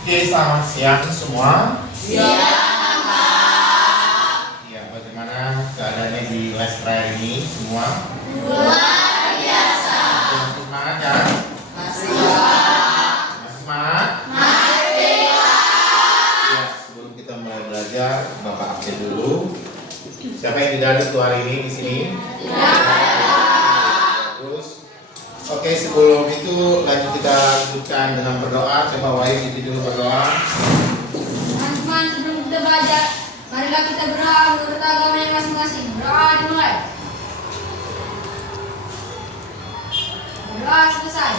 Oke, selamat siang semua. Siang, Kak. Ya, bagaimana keadaannya di les trial ini semua? Luar biasa. Masih semangat ya? Masih, Kak. Masih semangat? Masih, Kak. Ya, sebelum kita mulai belajar, Bapak update dulu. Siapa yang tidak ada tuh hari ini di sini? Tidak ada. Terus, oke, sebelum itu lanjut kita lanjutkan dengan berdoa. Coba Wahyu ikuti dulu berdoa. Teman-teman, sebelum kita belajar, marilah kita berdoa menurut agama yang masing-masing. Berdoa dimulai. Berdoa selesai.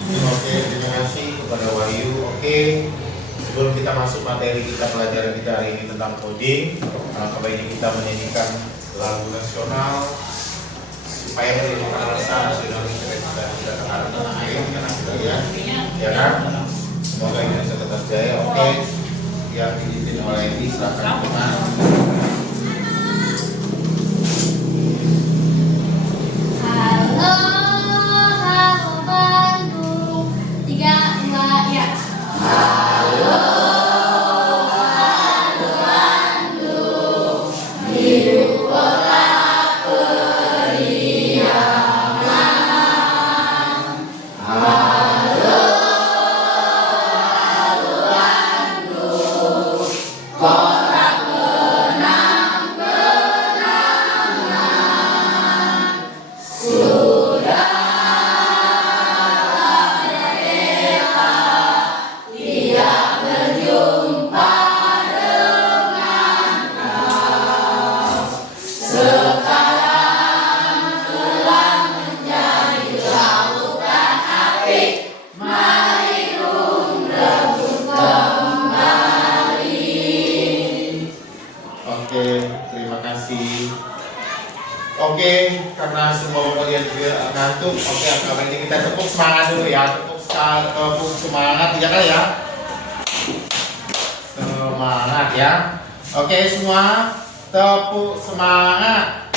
Oke, terima kasih kepada Wahyu. Oke, sebelum kita masuk materi kita pelajaran kita hari ini tentang coding, alangkah baiknya kita menyanyikan lagu nasional supaya menimbulkan rasa nasional kita terhadap tanah air karena kita lihat, ya kan? Semoga Indonesia tetap jaya. Oke, yang dipimpin oleh Edi, silakan teman. Halo, halo Bandung. 3, 2, ya. Oke, terima kasih. Oke, karena semua kalian juga ngantuk, oke, kali ini kita tepuk semangat dulu ya, tepuk semangat ya kan ya, semangat ya. Oke semua, tepuk semangat.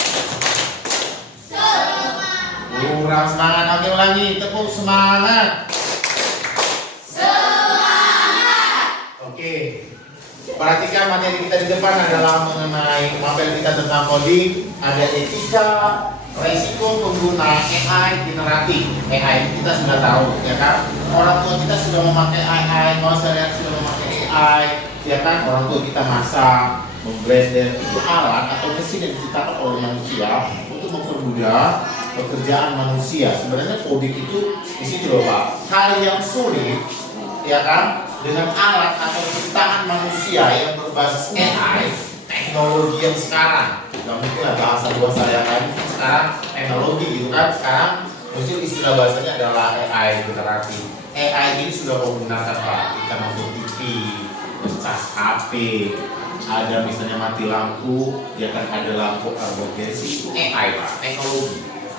Kurang semangat, oke ulangi, tepuk semangat. Oke. Perhatikan materi kita di depan adalah mengenai materi kita tentang coding, ada etika, resiko pengguna AI generatif. AI kita sudah tahu, ya kan? Orang tua kita sudah memakai AI, kalau saya lihat sudah memakai AI, ya kan? Orang tua kita masak, memblender, itu alat atau mesin yang diciptakan oleh manusia untuk mempermudah pekerjaan manusia. Sebenarnya coding itu di situ loh Pak. Hal yang sulit, ya kan? Dengan alat atau ciptaan manusia yang berbasis AI, teknologi yang sekarang, nggak mungkin lah bahasa yang lain, sekarang teknologi gitu kan, sekarang muncul istilah bahasanya adalah AI generatif. AI ini sudah menggunakan Pak, kita nonton TV, ngecas HP, ada misalnya mati lampu, ya kan ada lampu arbogensi, itu AI Pak,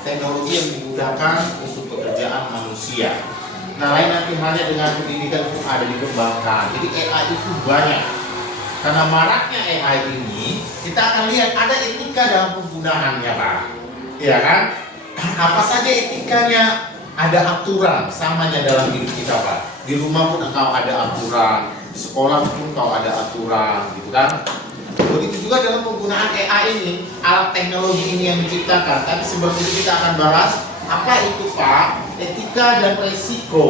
teknologi yang digunakan untuk pekerjaan manusia. Nah lain nanti hanya dengan pendidikan itu ada dikembangkan. Jadi AI itu banyak. Karena maraknya AI ini, kita akan lihat ada etika dalam penggunaannya Pak. Iya kan? Apa saja etikanya? Ada aturan samanya dalam hidup kita Pak. Di rumah pun engkau ada aturan, di sekolah pun engkau ada aturan, gitu kan? Begitu juga dalam penggunaan AI ini, alat teknologi ini yang diciptakan. Tapi sebelum itu kita akan bahas apa itu Pak? Etika dan resiko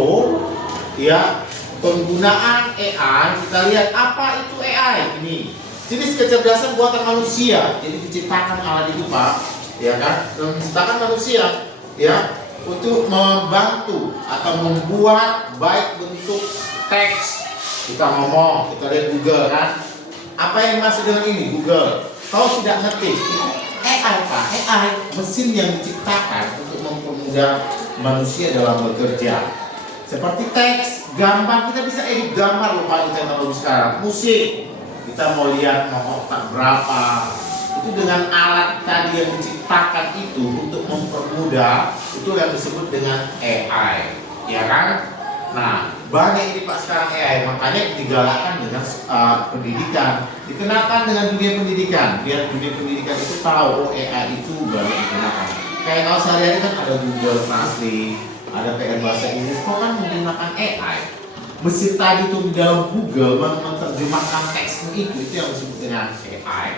ya penggunaan AI. Kita lihat apa itu AI ini. Jenis kecerdasan buatan manusia. Jadi diciptakan alat itu Pak, ya kan? Dan diciptakan manusia ya untuk membantu atau membuat baik bentuk teks. Kita ngomong, kita lihat Google kan. Apa yang masuk dengan ini Google? Kalau tidak ngetik, AI Pak, AI mesin yang diciptakan untuk mempermudah manusia dalam bekerja. Seperti teks, gambar, kita bisa edit gambar loh Pak di teknologi sekarang. Musik, kita mau lihat mau otak berapa. Itu dengan alat tadi yang diciptakan itu untuk mempermudah, itu yang disebut dengan AI, ya kan? Nah, banyak ini Pak sekarang AI, makanya digalakkan dengan pendidikan, dikenalkan dengan dunia pendidikan, biar dunia pendidikan itu tahu oh AI itu banyak digunakan. Kayak kalau sehari-hari kan ada Google Translate, ada PR bahasa Inggris, kok kan menggunakan AI. mesin tadi itu di dalam Google menerjemahkan teksnya itu yang disebut dengan AI.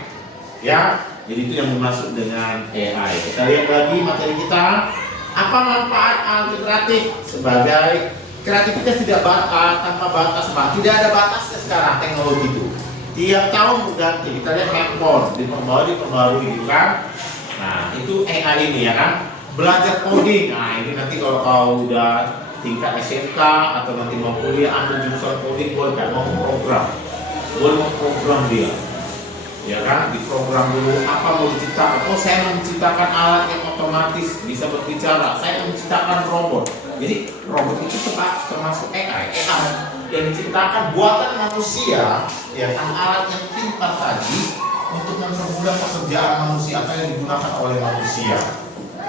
Ya, jadi itu yang dimaksud dengan AI. Kita lihat lagi materi kita. Apa manfaat alternatif sebagai kreativitas tidak tanpa batas, Pak? Tidak ada batasnya sekarang teknologi itu. Tiap tahun berganti. Kita lihat handphone diperbarui gitu kan. Nah, itu AI ini ya kan. Belajar coding. Nah, ini nanti kalau kau udah tingkat SMK atau nanti mau kuliah ambil jurusan coding, boleh mau memprogram dia. Ya kan, diprogram dulu apa mau diciptakan. Oh, saya mau menciptakan alat yang otomatis bisa berbicara. Saya mau menciptakan robot. Jadi robot itu termasuk AI yang diciptakan buatan manusia, ya kan, alat yang pintar tadi untuk mempermudah pekerjaan manusia apa yang digunakan oleh manusia.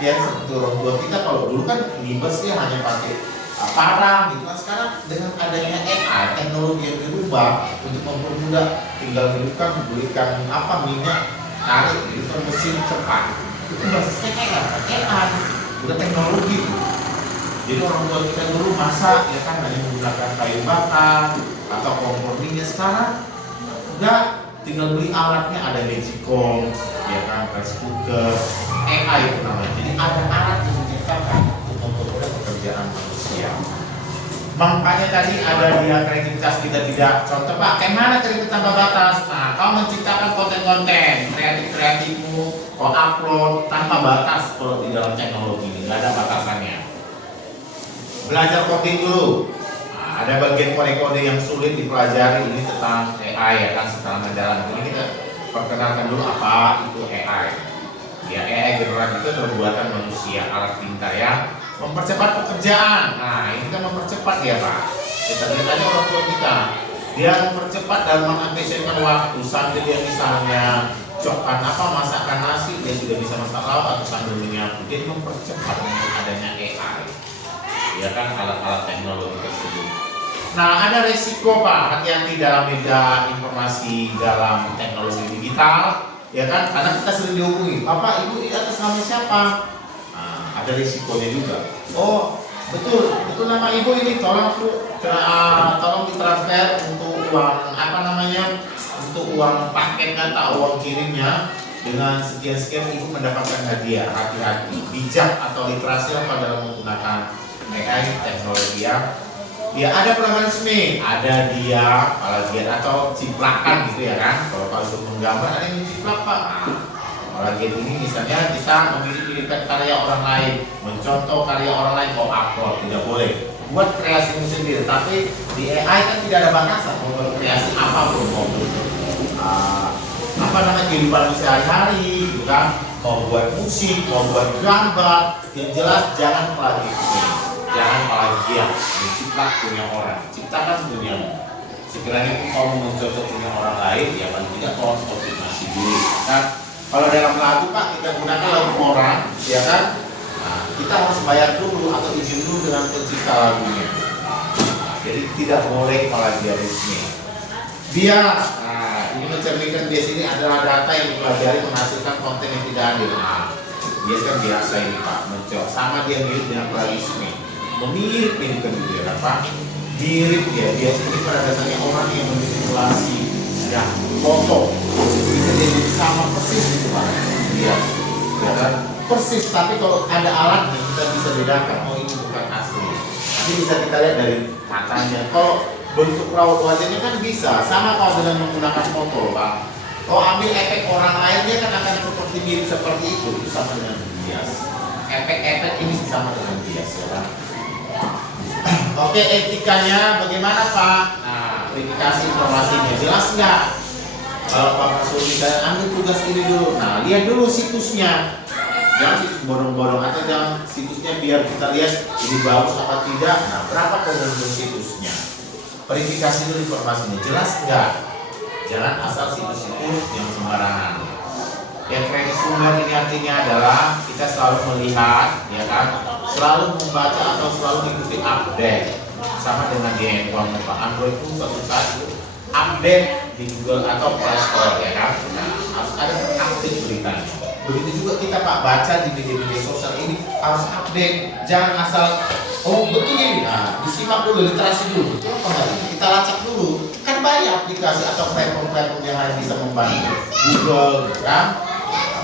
Ya seperti orang tua kita kalau dulu kan libas dia hanya pakai parang gitu kan. Sekarang dengan adanya AI, teknologi yang dirubah untuk mempermudah, tinggal hidupkan, belikan minyak, tarik gitu, mesin cepat. Itu basisnya AI, udah teknologi. Jadi orang tua kita dulu masak ya kan hanya menggunakan kayu bakar atau kompor minyak. Sekarang udah tinggal beli alatnya, ada magicom, ya kan, rice cooker, AI itu namanya. Jadi ada alat yang diciptakan untuk mempermudah pekerjaan manusia. Makanya tadi ada dia kreativitas kita tidak. Contoh Pak, kayak mana kreativitas tanpa batas? Nah, kau menciptakan konten-konten kreatifmu, kau upload tanpa batas kalau di dalam teknologi ini nggak ada batasannya. Belajar coding dulu. Nah, ada bagian kode-kode yang sulit dipelajari ini tentang AI ya kan, setelah menjalan. Ini kita perkenalkan dulu apa itu AI. Ya, AI generasi itu adalah buatan manusia, alat pintar ya. Mempercepat pekerjaan. Nah, ini kan mempercepat ya Pak. Kita lihat aja orang tua kita. Dia mempercepat dalam menghabiskan waktu sambil dia misalnya masakkan nasi, dia sudah bisa masak lauk atau sambil menyapu. Dia mempercepat dengan adanya AI. Ya kan, alat-alat teknologi tersebut. Nah, ada resiko Pak, hati-hati dalam media informasi dalam teknologi digital. Ya kan, karena kita sering dihubungi, Bapak, Ibu ini atas nama siapa? Ada risikonya juga. Oh, betul nama ibu ini, tolong ditransfer untuk uang untuk uang paket atau uang kirimnya dengan sekian ibu mendapatkan hadiah. Hati-hati, bijak atau literasi apa dalam menggunakan AI teknologi ya ada pelanggan resmi, ada dia plagiat atau ciplakan gitu ya kan. Kalau untuk menggambar ada yang ciplak Pak. Plagiat ini misalnya kita memiliki karya orang lain, mencontoh karya orang lain, kok upload, tidak boleh. Buat kreasimu sendiri, tapi di AI kan tidak ada batasan, mau berkreasi apapun, mau kehidupan sehari-hari, gitu kan, mau buat musik, mau buat gambar, yang jelas jangan plagiat, menciplak punya orang, ciptakan punyamu. Sekiranya kau mencontoh punya orang lain, ya paling tidak tolong konfirmasi dulu, kan? Kalau dalam lagu Pak, kita gunakan lagu orang, ya kan? Nah, kita harus bayar dulu atau izin dulu dengan pencipta lagunya. Jadi tidak boleh plagiarisme. Bias, ini mencerminkan bias ini adalah data yang dipelajari menghasilkan konten yang tidak adil. Nah, bias kan biasa ini Pak, mencoba sama dia mirip dengan plagiarisme. Mirip-mirip apa? Mirip ya, bias ini pada dasarnya orang yang manipulasi ya foto bisa jadi sama persis gitu Pak. Iya, ya kan persis, tapi kalau ada alatnya kita bisa bedakan oh ini bukan asli. Nanti bisa kita lihat dari matanya. Kalau bentuk raut wajahnya kan bisa sama kalau dengan menggunakan foto Pak. Kalau ambil efek orang lain dia kan akan mirip seperti itu sama dengan bias. Efek-efek ini sama dengan bias ya Pak. Oke, etikanya bagaimana Pak? Nah, verifikasi informasinya jelas nggak? Kalau Pak Suri kalian ambil tugas ini dulu. Nah, lihat dulu situsnya. Jangan situs bodong-bodong atau jangan situsnya biar kita lihat ini bagus apa tidak. Nah, berapa pengunjung situsnya? Verifikasi dulu informasinya jelas nggak? Jangan asal situs itu yang sembarangan. Yang kredit sumber ini artinya adalah kita selalu melihat, ya kan, selalu membaca atau selalu mengikuti update. Sama dengan di handphone Pak Android pun suatu saat update di Google atau Play Store ya kan. Nah, harus ada update beritanya. Begitu juga kita Pak baca di media-media sosial ini harus update. Jangan asal Oh betul ini. Nah, disimak dulu, literasi dulu. Itu apa nggak? Kita lacak dulu. Kan banyak aplikasi atau platform-platform yang lain bisa membantu. Google, kan?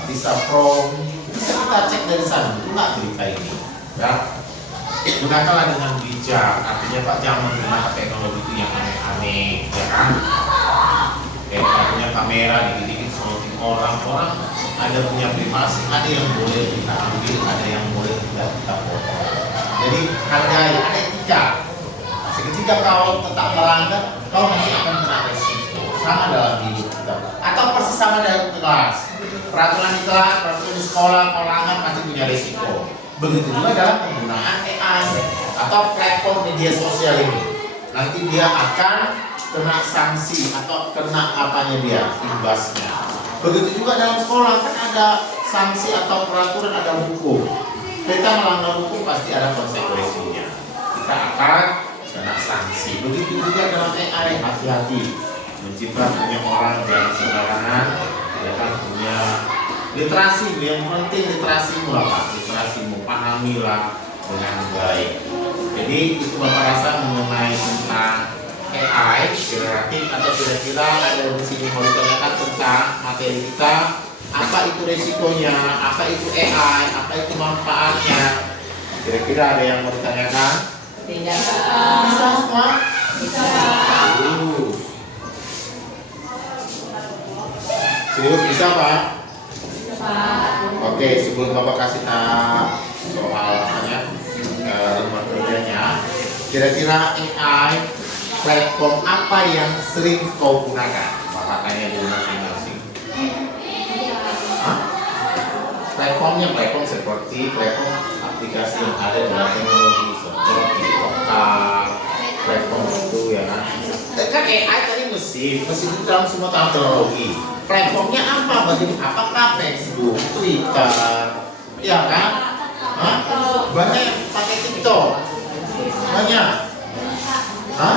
Bisa Chrome. Bisa kita cek dari sana. Itu nggak berita ini, ya. Gunakanlah dengan bijak. Artinya Pak jangan menggunakan teknologi itu yang aneh-aneh, ya kan? Kayak punya kamera dikit-dikit syuting orang ada punya privasi, ada yang boleh kita ambil, ada yang boleh tidak kita foto. Jadi hargai, ada etika. Seketika kau tetap melanggar, kau nanti akan kena resiko. Sama dalam hidup kita, atau persis sama dalam kelas. Peraturan di kelas, peraturan di sekolah, kau langgar pasti punya resiko. Begitu juga dalam penggunaan AI atau platform media sosial ini. Nanti dia akan kena sanksi atau kena apanya dia, imbasnya. Begitu juga dalam sekolah, kan ada sanksi atau peraturan, ada hukum. Kita melanggar hukum pasti ada konsekuensinya. Kita akan kena sanksi. Begitu juga dalam AI, hati-hati. Mencipta punya orang yang sembarangan, ya kan, punya literasi. Yang penting literasimu apa? Literasimu, pahamilah dengan baik. Jadi itu Bapak rasa mengenai tentang AI generatif, atau kira-kira ada di sini mau ditanyakan tentang materi kita, apa itu resikonya, apa itu AI, apa itu manfaatnya. Kira-kira ada yang mau ditanyakan? Tidak. Bisa semua? Bisa. Serius bisa Pak? Pak. Oke, sebelum Bapak kasih soal rumah kerjanya, kira-kira AI platform apa yang sering kau gunakan? Bapak tanya dulu masing-masing. Platformnya platform seperti platform aplikasi yang ada dalam teknologi seperti Okta, platform itu ya kan. Kan AI tadi mesin itu dalam semua teknologi. Platformnya apa? Apakah Facebook, Twitter, ya kan? Hah? Banyak yang pakai TikTok, banyak. Hah?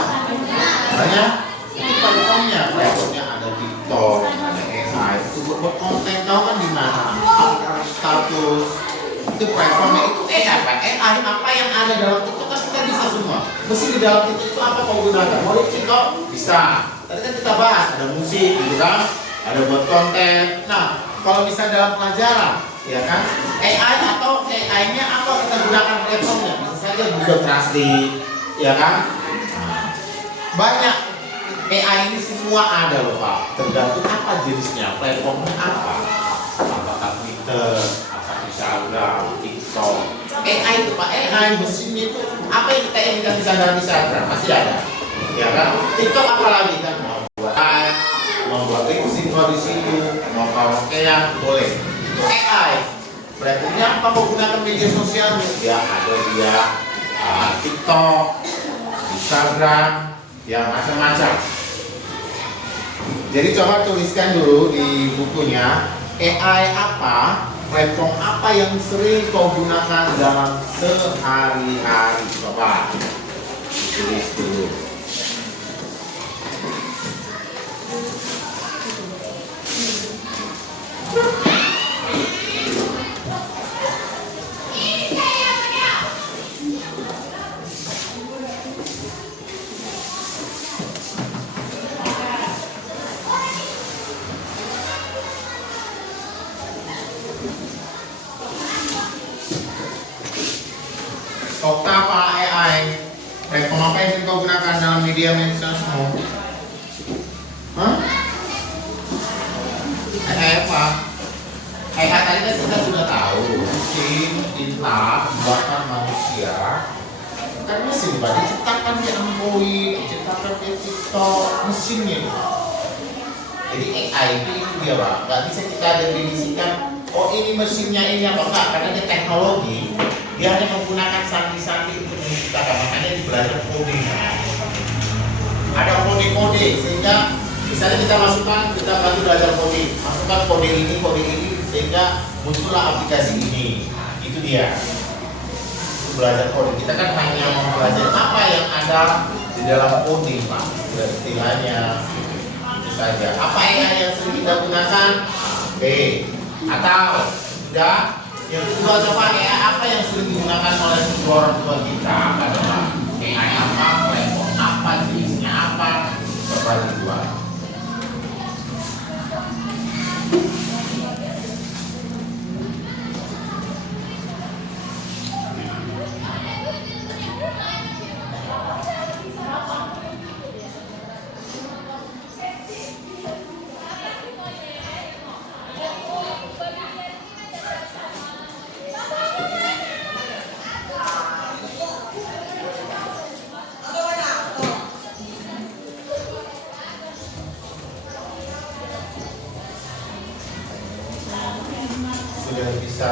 Banyak. Itu platformnya ada TikTok, ada AI. Itu buat konten kau kan di mana? Status. Itu platformnya itu AI apa? AI apa yang ada dalam TikTok kan kita bisa semua. Mesin di dalam TikTok itu apa kau gunakan? Mau di TikTok bisa. Tadi kan kita bahas ada musik, gitu kan? Ada buat konten. Nah, kalau bisa dalam pelajaran, ya kan? AI atau AI-nya apa kita gunakan platformnya? Bisa saja Google Translate, ya kan? Banyak AI ini semua ada loh Pak. Tergantung apa jenisnya, platformnya apa. Apakah Twitter, apakah Instagram, TikTok. AI itu Pak, AI mesin itu apa yang kita inginkan bisa dalam Instagram masih ada, ya kan? TikTok apalagi kan mau buat lip-sync di sini, mau karaokean boleh. Itu AI. Platformnya apa? Mau gunakan media sosial ya ada dia TikTok, Instagram, ya macam-macam. Jadi coba tuliskan dulu di bukunya AI apa, platform apa yang sering kau gunakan dalam sehari-hari. Coba tulis dulu. Okta apa AI? Platform apa yang kau gunakan dalam media sosial? Hah? AI apa? AI tadi kan kita sudah tahu, mesin, tinta, buatan manusia. Kan mesin, Pak, diciptakan di Android, diciptakan di TikTok, mesinnya. Jadi AI itu dia Pak, nggak bisa kita definisikan. Oh ini mesinnya ini apa enggak? Karena dia teknologi. Dia hanya menggunakan sandi-sandi untuk menciptakan, makanya belajar coding. Ada kode-kode sehingga misalnya kita masukkan, kita bantu belajar coding, masukkan kode ini sehingga muncullah aplikasi ini. Itu dia. Itu belajar coding. Kita kan hanya mempelajari apa yang ada di dalam coding Pak. Istilahnya itu saja. Apa yang sering kita gunakan? B. Atau sudah Yang kedua coba AI apa yang sering digunakan oleh kedua orang tua kita adalah AI apa, platform apa, jenisnya apa, coba kedua. Sudah bisa.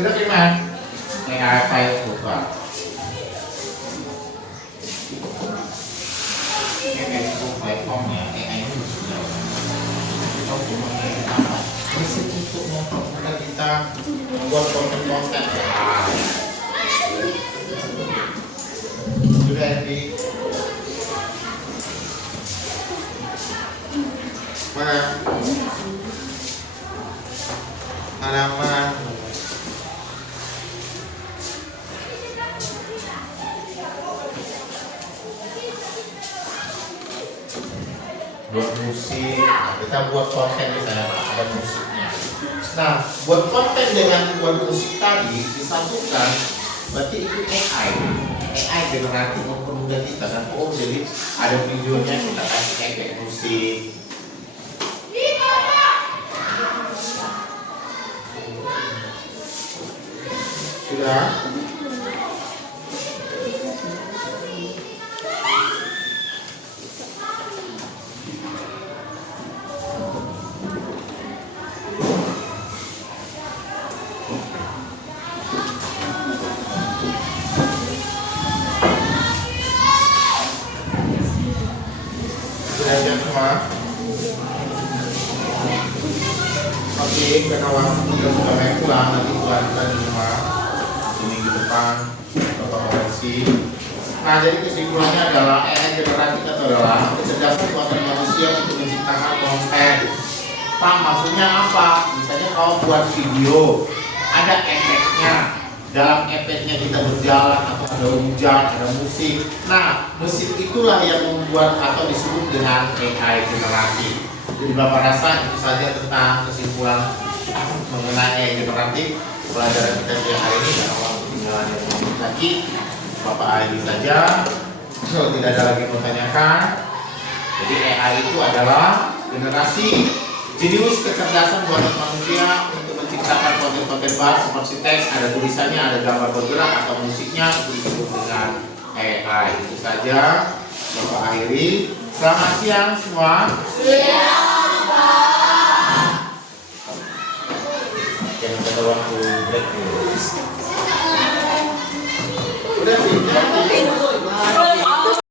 Sudah gimana? AI file buka. Ini Facebook platformnya AI itu sudah. Kita punya apa? Prinsip untuk mempermudah kita membuat konten-konten AI. Sudah di mana? Halaman buat musik, kita buat konten misalnya ada musiknya. Nah, buat konten dengan buat musik tadi disatukan, berarti itu AI generatif mempermudah kita kan. Oh jadi ada videonya kita kasih efek musik. Sudah. Sudah semua. Oke, karena waktu sudah mulai pulang, nanti pulang kita di rumah minggu depan Bapak koreksi. Nah, jadi kesimpulannya adalah AI generatif itu adalah kecerdasan buatan manusia untuk menciptakan konten. Pak, maksudnya apa? Misalnya kalau buat video, ada efeknya. Dalam efeknya kita berjalan atau ada hujan, ada musik. Nah, musik itulah yang membuat atau disebut dengan AI generatif. Jadi Bapak rasa itu saja tentang kesimpulan mengenai AI generatif pelajaran kita siang hari ini. Karena waktu tinggal yang mau lagi, Bapak akhiri saja. Kalau tidak ada lagi mau tanyakan, jadi AI itu adalah generasi jenius kecerdasan buatan manusia untuk menciptakan konten-konten baru seperti teks, ada tulisannya, ada gambar bergerak atau musiknya, itu disebut dengan AI. Itu saja Bapak akhiri. Selamat siang semua.